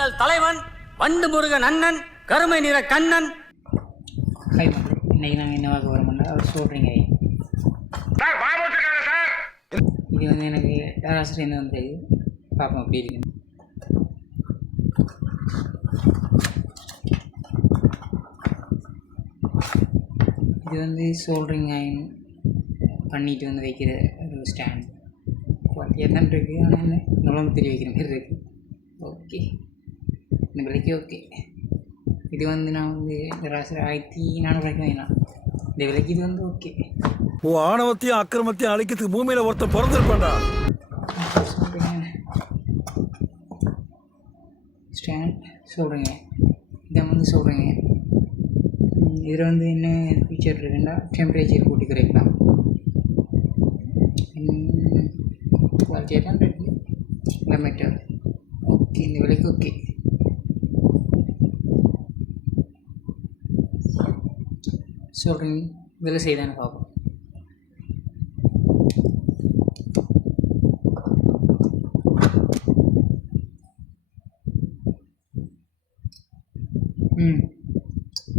எங்கள் தலைவன் வண்டு முருகன் அண்ணன் கருமை நிற கண்ணன். ஹாய் மக்கள், இன்றைக்கி நாங்கள் என்ன பார்க்க போகிறோம்னா அவர் சொல்கிறீங்க. இது வந்து எனக்கு யாராசிரியர் வந்து பார்ப்போம் அப்படி இருக்கு. இது வந்து சோல்ட்ரிங் அயன் பண்ணிட்டு வந்து வைக்கிற ஒரு ஸ்டாண்ட் குவாலிட்டியாக தான் இருக்குது. ஆனால் என்ன நுழம்பு தெரிய வைக்கிற மாதிரி இருக்குது. ஓகே, இந்த விலைக்கு ஓகே. இது வந்து நான் வந்து ராசிரி 1400 வாங்கிக்கலாம். இந்த விலைக்கு இது வந்து ஓகே. ஓ, ஆணவத்தையும் அக்கிரமத்தையும் அழிக்கிறதுக்கு பூமியில் ஒருத்தர் பிறந்திருப்பாண்டா. சொல்கிறீங்க ஸ்டாண்ட் சொல்கிறீங்க, இதை வந்து சொல்கிறீங்க. இதில் வந்து என்ன ஃபீச்சர் இருக்குன்னா டெம்பரேச்சர் கூட்டி குறைக்கலாம். குவாலிட்டியாக தான் இருக்குது. கிலோமீட்டர் ஓகே, இந்த விலைக்கு ஓகே. சொல்கிறீங்க வேலை செய்தானே பார்ப்போம்.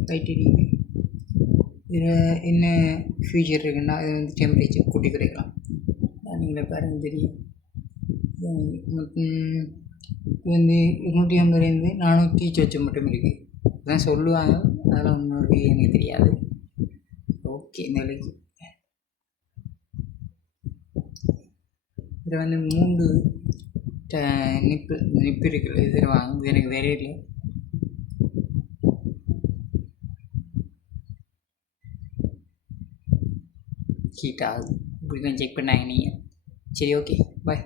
ரைட் இருக்குது. இதில் என்ன ஃபியூச்சர் இருக்குன்னா இது வந்து டெம்பரேச்சர் கூட்டி குறைக்கலாம். நீங்களே பாருங்க தெரியும். இது வந்து 250 400 மட்டும் இருக்குது. இதுதான் சொல்லுவாங்க, அதெல்லாம் இன்னொரு எனக்கு தெரியாது. ஓகே, இந்த விலைக்கு இதில் வந்து 3 நிப்பு இருக்குல்ல, இதில் வாங்க. இது எனக்கு வேறே இல்லை. ஹீட் ஆகுது இப்படி தான் செக் பண்ணாங்க நீங்கள். சரி, ஓகே, பாய்.